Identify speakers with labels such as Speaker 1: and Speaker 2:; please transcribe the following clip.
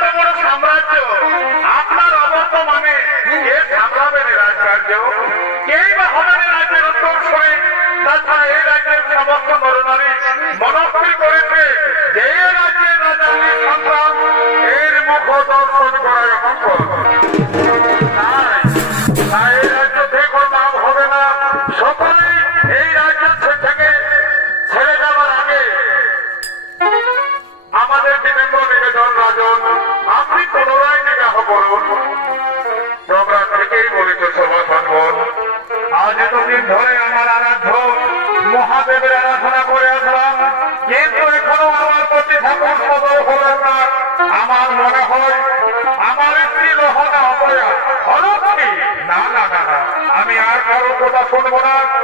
Speaker 1: বড় সাম্রাজ্য? আপনার অবত মানে কে সামলাবেন রাজকার্য। কেই বা হবেন রাজ্যের উত্তম শহীদ তাছাড়া এই রাজ্যের সমস্ত নরনারী মনস্থির করেছে। কারও কথা শুনব না।